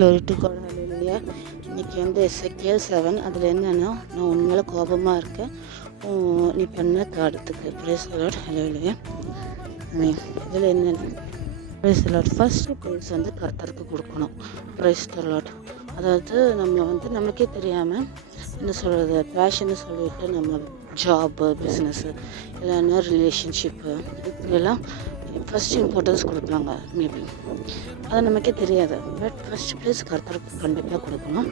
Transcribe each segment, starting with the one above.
Glory to God, hallelujah. இன்னைக்கு வந்து எசேக்கியேல் 7 அதில் என்னென்னா, நான் உண்மையில கோபமாக இருக்கேன் நீ பண்ண காரியத்துக்கு. பிரைஸ் தி லார்ட், ஹல்லேலூயா. இதில் என்னென்னா, praise the Lord, first prize வந்து கர்த்தருக்கு கொடுக்கணும். Praise the Lord. அதாவது நம்ம வந்து நமக்கே தெரியாமல் என்ன சொல்கிறது, பேஷன்னு சொல்லிட்டு நம்ம ஜாப்பு, பிஸ்னஸ்ஸு இல்லைன்னா ரிலேஷன்ஷிப்பு இப்படியெல்லாம் ஃபஸ்ட் இம்பார்ட்டன்ஸ் கொடுப்பாங்க. மேபி அது நமக்கே தெரியாது. பட் ஃபஸ்ட் ப்ளேஸ் கர்த்தருக்கு கண்டிப்பாக கொடுக்கணும்.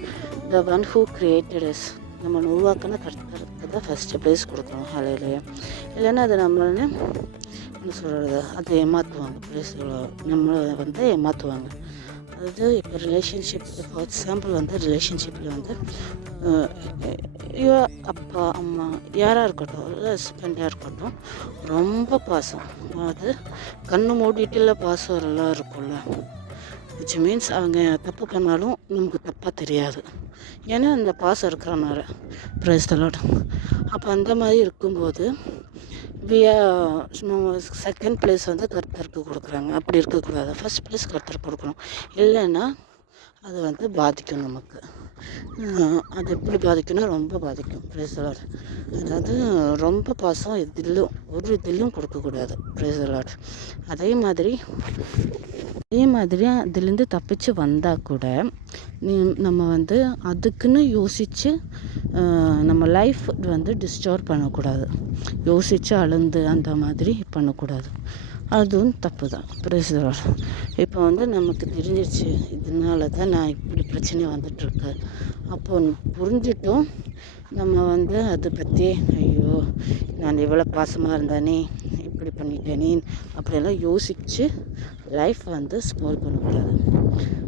The one who created is, நம்ம உருவாக்கின கர்த்தருக்கு தான் ஃபஸ்ட்டு ப்ளேஸ் கொடுக்கணும். ஹல்லேலூயா. இல்லைன்னா அது நம்மளே என்ன சொல்கிறது, அதை ஏமாற்றுவாங்க. ப்ளேஸ் நம்மளை வந்து ஏமாற்றுவாங்க. அதாவது இப்போ ரிலேஷன்ஷிப், ஃபார் எக்ஸாம்பிள் வந்து ரிலேஷன்ஷிப்பில் வந்து அப்பா அம்மா யாராக இருக்கட்டும், இல்லை ஹஸ்பண்டாக இருக்கட்டும், ரொம்ப பாசம், அது கண்ணு மூடிட்டுல பாசம் எல்லாம் இருக்கும்ல, விச் மீன்ஸ் அவங்க தப்பு பண்ணாலும் நமக்கு தப்பாக தெரியாது, ஏன்னா அந்த பாசம் இருக்கிறனால. Praise the Lord. அப்போ அந்த மாதிரி இருக்கும்போது செகண்ட் ப்ளேஸ் வந்து கர்த்தருக்கு கொடுக்குறாங்க. அப்படி இருக்கக்கூடாது. ஃபஸ்ட் ப்ளேஸ் கர்த்தருக்கு கொடுக்கணும். இல்லைன்னா அது வந்து பாதிக்கும் நமக்கு. அது எப்படி பாதிக்கும்னா ரொம்ப பாதிக்கும். Praise the Lord. அதாவது ரொம்ப பாசம் ஒரு இதிலும் கொடுக்கக்கூடாது. Praise the Lord. அதே மாதிரி அதுலேருந்து தப்பிச்சு வந்தால் கூட நம்ம வந்து அதுக்குன்னு யோசித்து நம்ம லைஃப் வந்து டிஸ்டர்ப் பண்ணக்கூடாது. யோசித்து அழுந்து அந்த மாதிரி பண்ணக்கூடாது. அதுவும் தப்பு தான். Praise the Lord. இப்போ வந்து நமக்கு தெரிஞ்சிருச்சு, இதனால தான் நான் இப்படி பிரச்சனை வந்துட்டுருக்கு. அப்போ புரிஞ்சிட்டோம். நம்ம வந்து அதை பற்றி ஐயோ நான் எவ்வளோ பாசமாக இருந்தேனே, இப்படி பண்ணிட்டேனே அப்படியெல்லாம் யோசித்து லைஃப் வந்து ஸ்பாயில் பண்ணக்கூடாது.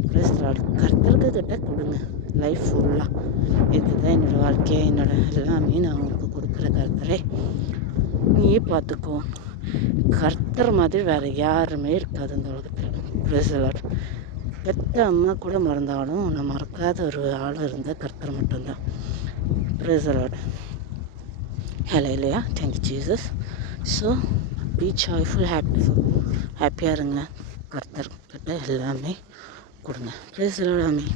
Praise the Lord. கர்த்தருக்கு கிட்ட கொடுங்க லைஃப் ஃபுல்லாக. இதுதான் என்னோடய வாழ்க்கையை, எல்லாமே நான் உங்களுக்கு கொடுக்குற கர்த்தரே, நீயே பார்த்துக்கோ. கர்த்தர் மாதிரி வேறு யாருமே இருக்காது இந்த உலகத்தில். Praise the Lord. பெத்த அம்மா கூட மறந்தாலும் நான் மறக்காத ஒரு ஆள் இருந்தால் கர்த்தர் மட்டும்தான். Praise the Lord. Hallelujah. Thank you Jesus. So B joyful, ஹாப்பியாக இருங்க. கர்த்தர் கிட்ட எல்லாமே கொடுங்க. Praise the Lord. ஆமென்.